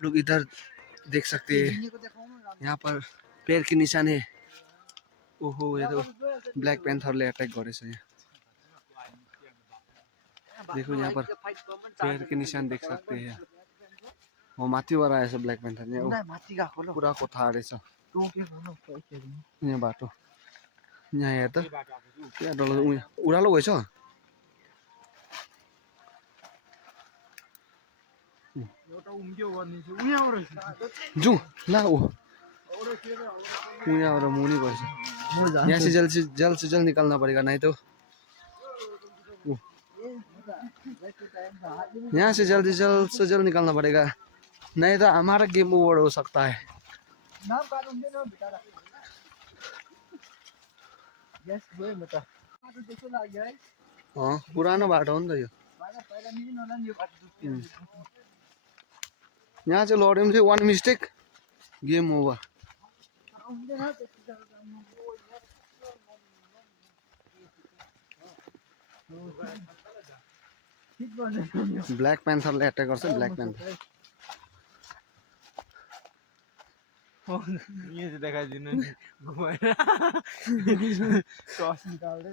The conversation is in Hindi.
लोग इधर देख सकते हैं, यहाँ पर पैर के निशान है। ओहो, ये तो ब्लैक पैंथरले अटैक गरेछ यहाँ। देखो यहाँ पर पैर के निशान देख सकते हैं। वो माथिबाट आएछ ब्लैक पैंथर यहाँ पुरा कोठा रहेछ यहाँ बाटो। यहाँ हेर त यहाँ डल्लो उडालो गएछ। जाउँ ला ऊ यहाँबाट मुनि गएछ। यहाँ से जल्द निकालना पड़ेगा, नहीं तो यहाँ से जल्द से जल्द निकालना पड़ेगा, नहीं तो हमारा गेम ओवर हो सकता है। हाँ, पुरानो बाटो हो नि त यो। यहाँ चाहिँ लड्यौँ थियो, one mistake game over. Black पैंथरले अट्याक गर्छ। ब्लैक पैंथर ये देखाइदिनु नि घुमाएर टस निकाल्दै।